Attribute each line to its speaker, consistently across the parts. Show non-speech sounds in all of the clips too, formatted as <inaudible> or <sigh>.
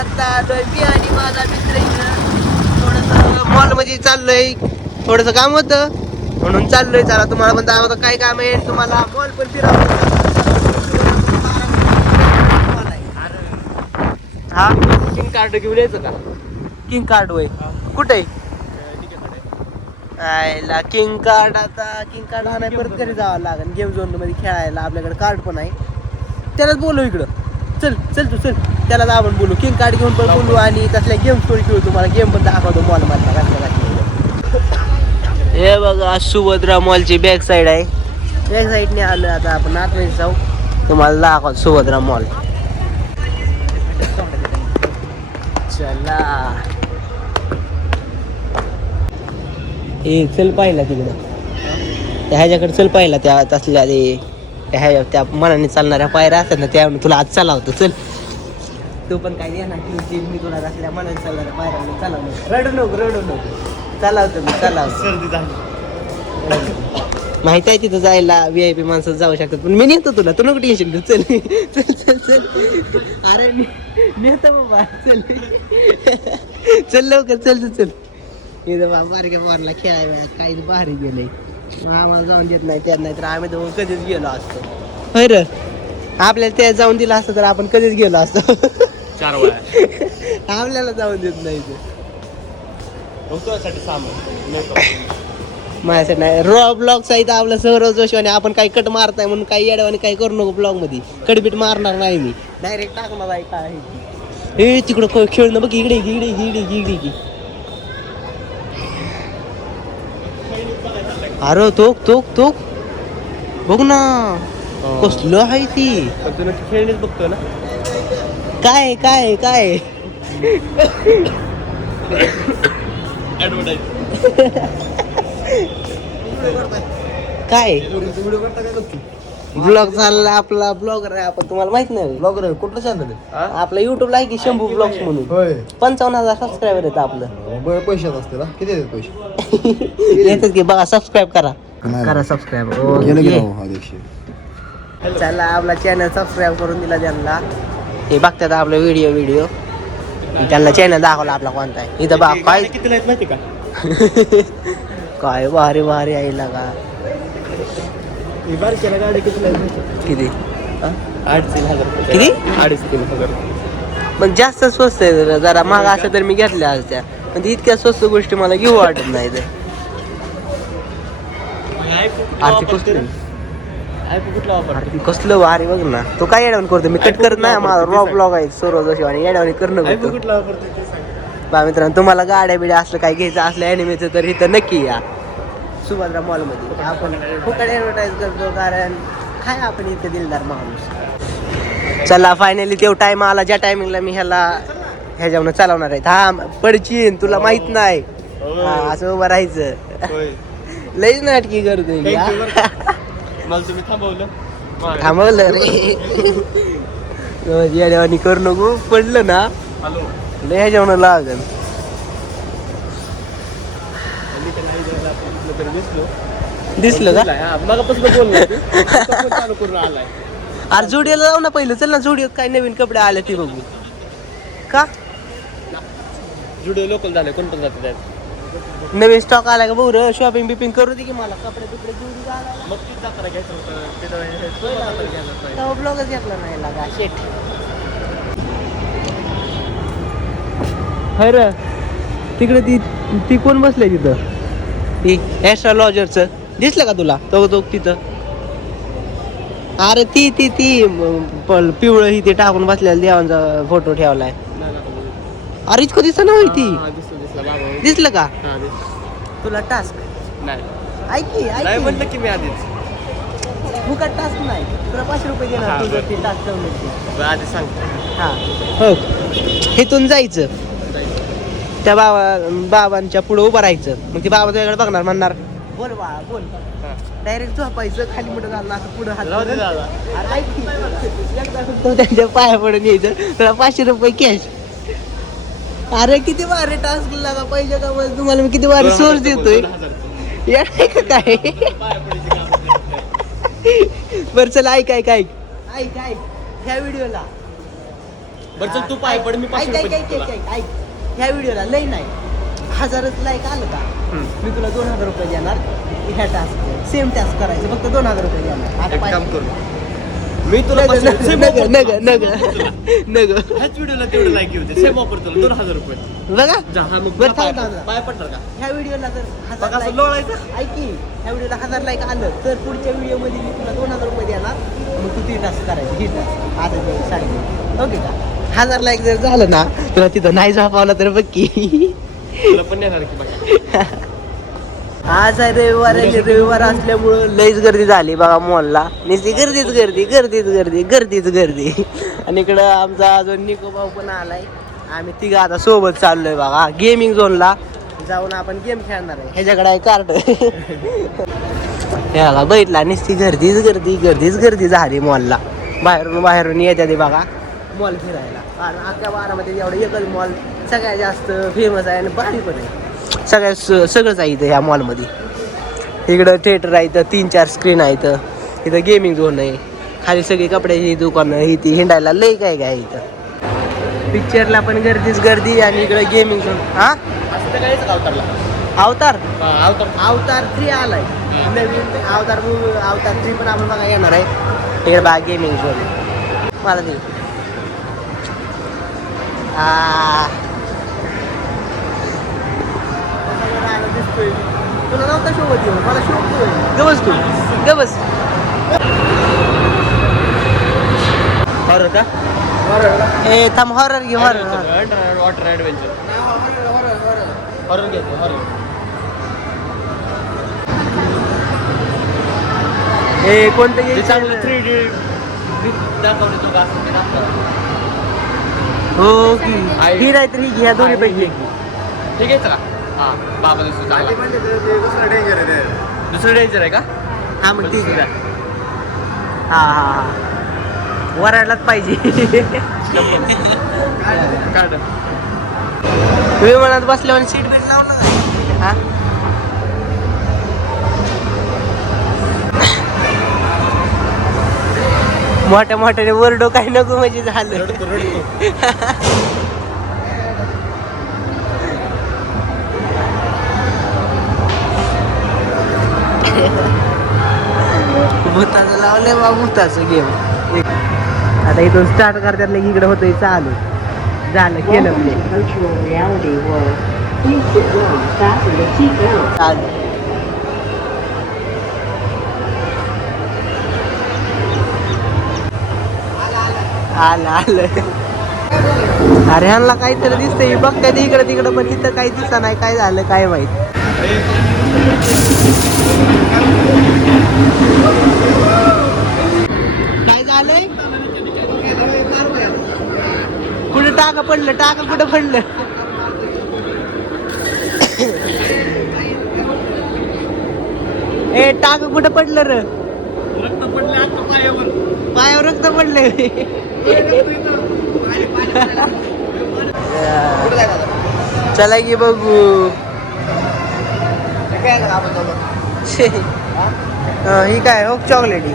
Speaker 1: आता आलोय मी आणि माझा मित्र थोडस मॉलमध्ये चाललोय. थोडस काम होतं. म्हणून चाललोय. चला तुम्हाला म्हणता आता काय काम आहे. तुम्हाला मॉल पण फिरावं हा?
Speaker 2: किंग कार्ड घेऊन यायचं का?
Speaker 1: किंग कार्ड वय कुठे आयला किंग कार्ड आता किंग कार्ड हा नाही परत घरी जावं लागेल. गेम झोनमध्ये खेळायला आपल्याकडे कार्ड पण आहे. त्यालाच बोलू इकडं. चल चल तू चल. त्याला आपण बोलू. किंग कार्ड घेऊन पण बोलू आणि तसल्या गेम स्टोरी खेळू तुम्हाला. गेम पण दाखवतो मॉल मधला हे बघा सुभद्रा मॉलची बॅक साईड आहे. बॅक साईडने आलो आता आपण आतमध्ये जाऊ. तुम्हाला दाखवतो सुभद्रा मॉल चला. ए चल पाहिला तिकडं. ह्याच्याकडे चल पाहिला त्या तसल्या ते त्या ह्या त्या मनाने चालणाऱ्या पायऱ्या असतात ना त्या तुला आज चालवतो. चल. तू पण काय येणार की मी तुला तसल्या मनाने चालणाऱ्या पायऱ्या चालवलं रडू नको रडू नको. चालवतो मी चालवतो
Speaker 2: सर्दी झाली.
Speaker 1: माहीत आहे तिथं जायला व्ही आय पी माणसं जाऊ शकतात पण मी नेतो तुला. तू नको टेन्शन घेऊ. चल चल चल चल. अरे मी नेतो बाबा. चल. चल लवकर चल चल चल. इथं बाबा बारक्या पोरांना खेळायला काही भारी गेलंय मग आम्हाला जाऊन देत नाही त्यात नाही तर आम्ही दोघं कधीच गेलो असतो. होय र. आपल्याला त्या जाऊन दिलं असतं तर आपण कधीच गेलो असतो.
Speaker 2: चार वया
Speaker 1: आपल्याला जाऊन देत नाही ते.
Speaker 2: तुझ्यासाठी सामान
Speaker 1: माझ्यासाठी नाही. रॉ ब्लॉग सहित आपलं सौरव जोशी आणि आपण काही कट मारत नाही म्हणून काही येडवानी काही करू नको ब्लॉगमध्ये. कटबीट मारणार नाही मी. डायरेक्ट टाकणार आहे काय हे तिकडं खेळणं बघ इकडे इकडे इकडे इकडे की अरे तोक तोक तोक. बघ ना. कसलं आहे ती.
Speaker 2: पण तुला खेळणीच बघतो ना.
Speaker 1: काय काय काय? काय? ब्लॉग चालला आपला ब्लॉगर आहे आपण तुम्हाला माहीत नाही.
Speaker 3: ब्लॉगर कुठलं चॅनल आहे?
Speaker 1: आपला युट्यूबला आहे की शंभू ब्लॉग्स म्हणून. पंचावन्न हजार सबस्क्रायबर आहेत आपलं.
Speaker 3: बरं पैशात असते ना? किती देतात पैसे? <laughs>
Speaker 1: येतात की बघा सबस्क्राईब करा.
Speaker 3: नाही.
Speaker 1: करा सबस्क्राईब
Speaker 3: गेलं की राव हा दिवशी
Speaker 1: चला आपला चॅनल सबस्क्राईब करून दिला त्यांना. हे बघतात आपला व्हिडिओ व्हिडिओ त्यांना चॅनल दाखवला आपला कोणता आहे. इथं बा काय?
Speaker 2: किती नाहीत माहिती का? <laughs>
Speaker 1: काय भारी भारी
Speaker 2: बारक्याला गाडी किती
Speaker 1: किती?
Speaker 2: अडीच तीन हजार
Speaker 1: पण जास्त स्वस्त आहे जरा- महाग असं तर मी घेतल्या असत्या. पण ती इतक्या स्वस्त गोष्टी मला घेऊ वाटत नाही ते.
Speaker 2: आयफोन कुठला वापर
Speaker 1: आरती कसलं भारी बघ ना. तो काय येडवण करतो मी कट करत नाही माझा रॉ ब्लॉग आहे सर्व जशी आणि येडवणी करणं
Speaker 2: आयफोन
Speaker 1: करतो
Speaker 2: कुठला वापरतो ते सांग.
Speaker 1: बा मित्रांनो तुम्हाला गाड्या बिड्या असलं काय घ्यायचं असलं अॅनिमेचं तर इथं नक्की या. सुभद्रा मॉलमध्ये आपण फुकट ॲडव्हर्टाईज करतो. कारण काय आपण इथे दिलदार माणूस? चला फायनली तेव्हा टाइम आला ज्या टायमिंगला मी ह्याला ह्याच्यावर चालवणार आहे. थांब पडचीन तुला माहीत नाही. हा, असं उभं राहायचं.
Speaker 2: होय.
Speaker 1: लईच नाटकी करतोय
Speaker 2: मला तुम्ही थांबवलं.
Speaker 1: थांबवलं रे. <laughs> येड्यावानी करू नको. पडलं ना.
Speaker 2: हॅलो.
Speaker 1: लय लागल.
Speaker 2: कुठलं तरी दिसलो.
Speaker 1: का? अरे जोडीला जाऊ ना पहिलं. चल ना जोडीत काय नवीन कपडे आले ते बघू. का?
Speaker 2: जुडे लोकल झाले कोण पण जाते त्यात?
Speaker 1: नवीन स्टॉक आला का बघू रे शॉपिंग बिपिंग करू दे की मला. कपडे बिपडे जोडी घालायला.
Speaker 2: मग तीच जाताना घ्यायचं होतं. तिथं तो घ्यायचं
Speaker 1: ब्लॉगच घेतला नाही लागा शेट रे. तिकडे ती ती कोण बसलंय तिथं? ती ॲस्ट्रॉलॉजरचं दिसलं का तुला? तो तो तिथं. अरे ती ती ती म, प- पिवळं ही ते टाकून बसलेला देवांचा फोटो ठेवलाय.
Speaker 2: नाही, नाही, नाही.
Speaker 1: अरे इतकं दिसत ना ती.
Speaker 2: हा, दिसलं
Speaker 1: का?
Speaker 2: हा
Speaker 1: तुला टास्क
Speaker 2: नाही.
Speaker 1: ऐक की
Speaker 2: नाही
Speaker 1: ऐक की.
Speaker 2: म्हणलं की मी आधीच.
Speaker 1: फुकट टास्क नाही. तुला पाचशे रुपये
Speaker 2: हा,
Speaker 1: देणार तुझं
Speaker 2: बरं.
Speaker 1: ते टास्क
Speaker 2: बरं, आधी सांग.
Speaker 1: हा. हो. इथून जायचं. त्या बाबा बाबांच्या पुढे उभं राहायचं. मग ते बाबा तुझ्याकडे बघणार म्हणणार. बोल बाळा बोल.
Speaker 2: हा.
Speaker 1: डायरेक्ट झोपायचं खाली मोठं झालं असं पुढं हात
Speaker 2: राहू दे
Speaker 1: करून.
Speaker 2: दादा.
Speaker 1: अरे ऐक की, <laughs> एकदा त्यांच्या पाया पडून यायचं. तुला पाचशे रुपये कॅश अरे किती भारी टास्क लागा पाहिजे का मग तुम्हाला मी किती भारी सोर्स देतोय. या नाही का काय?
Speaker 2: पाया.
Speaker 1: बरं चल ऐक ऐक ऐक. ऐक ऐक. ह्या व्हिडिओला.
Speaker 2: बरं चल तू पाय पड मी पाचशे
Speaker 1: ऐक, ऐक,
Speaker 2: रुपये
Speaker 1: ऐक,
Speaker 2: देतो
Speaker 1: ऐक,
Speaker 2: तुला.
Speaker 1: ऐक, ऐक. ह्या व्हिडिओला लय नाही. हजारच लाईक आलं का?
Speaker 2: हम्म.
Speaker 1: मी तुला दोन हजार रुपये देणार. ह्या टास्क सेम टास्क करायचं. फक्त दोन हजार रुपये देणार. आता
Speaker 2: एक काम करू. मी तुला
Speaker 1: नग
Speaker 2: पाचशे-
Speaker 1: नग
Speaker 2: same
Speaker 1: नग
Speaker 2: offer
Speaker 1: नग
Speaker 2: तुला.
Speaker 1: नग. नग.
Speaker 2: ह्याच व्हिडिओला तेवढं लाईक येऊ दे. सेम ऑफर तुला दोन हजार रुपये.
Speaker 1: बघा.
Speaker 2: जा, हा मग
Speaker 1: बरं,
Speaker 2: पाय
Speaker 1: थांब, थांब.
Speaker 2: पाय पडणार का?
Speaker 1: ह्या व्हिडिओला जर हजार
Speaker 2: बघा, असं
Speaker 1: like-
Speaker 2: लोळायचं?
Speaker 1: ऐक की ह्या व्हिडिओला हजार लाईक आलं तर पुढच्या व्हिडिओमध्ये मी तुला दोन हजार रुपये देणार. मग तू ती टास्क करायची. ही टास्क आता ते सांगितलं ओके का? हजार लाईक जर झालं ना तुला तिथं नाही झोपावलं तर बघ की.
Speaker 2: तुला पण येणार की बघा <laughs>
Speaker 1: आज आहे रविवार आहे रविवार असल्यामुळं लईच गर्दी झाली बघा मॉलला. नुसती गर्दीच गर्दी गर्दीच गर्दी गर्दीच गर्दी. आणि इकडं आमचा अजून निको भाऊ पण आलाय आम्ही तिघं आता सोबत चाललोय बघा गेमिंग झोनला जाऊन आपण गेम खेळणार आहे. ह्याच्याकडे आहे कार्ड <laughs> ह्याला बैठला नुसती गर्दीच गर्दी गर्दीच गर्दी झाली मॉलला. बाहेरून बाहेरून येत्या ते बघा मॉल फिरायला. कारण अख्ख्या बारामध्ये एवढं एकच मॉल सगळ्यात जास्त फेमस आहे आणि भारी पण आहे. सगळ्या स- सगळंच आहे इथं ह्या मॉलमध्ये इकडं थिएटर आहे इथं तीन चार स्क्रीन आहे इथं. इथं गेमिंग झोन आहे. खाली सगळी कपड्याची दुकानं ही ती हिंडायला लई काय काय इथं. पिक्चरला पण गर्दीच गर्दी आणि इकडं गेमिंग झोन हा? अवतार?
Speaker 2: अवतार.
Speaker 1: थ्री आलाय. नवीन अवतार अवतार थ्री पण आपण बघा येणार आहे. हे बघा गेमिंग झोन मला दे. आ. तुला नव्हता शो होती मला शो गबस तू गबस
Speaker 2: हॉरर का
Speaker 1: ए थांब हॉरर घे हॉरर
Speaker 2: वॉटर ऍडव्हेंचर हॉरर घेतो हॉरर
Speaker 1: ए कोणतं घ्यायचं?
Speaker 2: चांगलं थ्री डी दाखवले तो का असं ते दाखवलं.
Speaker 1: हो की. ही नाही तर ही घ्या दोन्ही पैकी
Speaker 2: ठीक आहे चला हा बाबा दिसतो चांगला दुसरं डेंजर आहे का?
Speaker 1: हा मग ठीक आहे. हा हा हा. वरायलाच पाहिजे. <laughs>
Speaker 2: कार्ड
Speaker 1: विमानात बसल्यावर सीट बेल्ट लावलं हा? मोठ्या मोठ्याने वरडो काही नको म्हणजे झालं. <laughs> भूताचं लावलंय बा भूताचं गेम आता इथून स्टार्ट करतात की इकडे होतं चालू. झालं केलं. चालू. आलं आलं. अरे ह्यांना काहीतरी दिसतंय. बघ कधी इकडं तिकडं पण इथं काही दिसत नाही. काय झालं काय माहीत. काय झालंय? कुठं टाका पडलं टाका कुठं पडलं? ए टाक कुठं पडलं र?
Speaker 2: रक्त पडले आता पायावर.
Speaker 1: पायावर रक्त पडले चला की बघू. ही? काय हो चॉकलेट ही?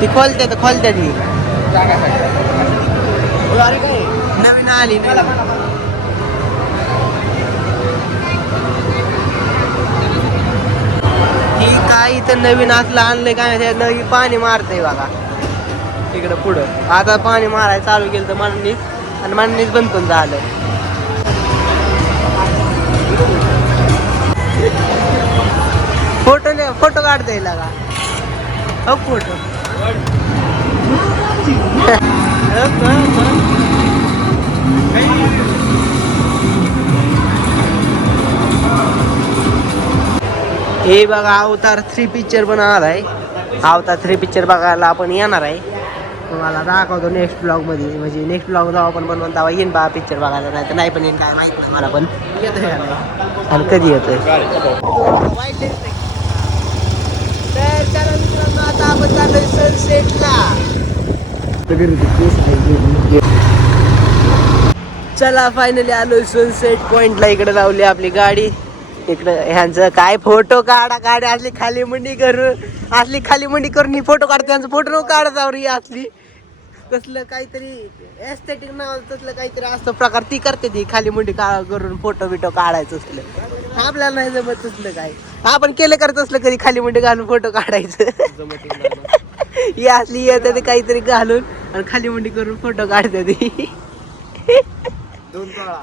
Speaker 1: ती खोलते तर खोलते ती. नवीन आली. ही काय इथं नवीन असलं आणलंय काय माहिती, नवी पाणी मारतंय बघा. इकडं पुढं. आता पाणी मारायला चालू केलं तर मनानीच आणि मनानीच बंद पण झालं. फोटो नाही फोटो काढता येईल का? हो फोटो. हे बघा अवतार थ्री पिक्चर पण आलाय अवतार थ्री पिक्चर बघायला आपण येणार आहे. तुम्हाला दाखवतो नेक्स्ट ब्लॉगमध्ये. म्हणजे नेक्स्ट ब्लॉग जेव्हा आपण बनवून तेव्हा येईन बा पिक्चर बघायला. नाही तर नाही पण येईन काय माहीत नाही मला पण. येतोय? आणि कधी येतोय? तर चला मित्रांनो. आता आपण चाललोय सनसेटला चला फायनली आलोय सनसेट पॉइंटला इकडे लावली आपली गाडी. इकडं ह्यांचं काय फोटो काढा. गाडी असली खाली मंडी करून असली खाली मंडी करून ही फोटो काढते. त्यांचा फोटो काढत जाऊ ही असली. तसलं काहीतरी एस्थेटिक नावाचं तसलं काहीतरी असतं प्रकार ती करते ती खाली मुंडी काळ करून फोटो बिटो काढायचं असलं. आपल्याला नाही जमत तसलं काय. आपण केलं करत असलं कधी खाली मुंडी घालून फोटो काढायचं. <laughs> ही असली येते ते काहीतरी घालून आणि खाली मुंडी करून फोटो काढते ती.
Speaker 3: दोन काळा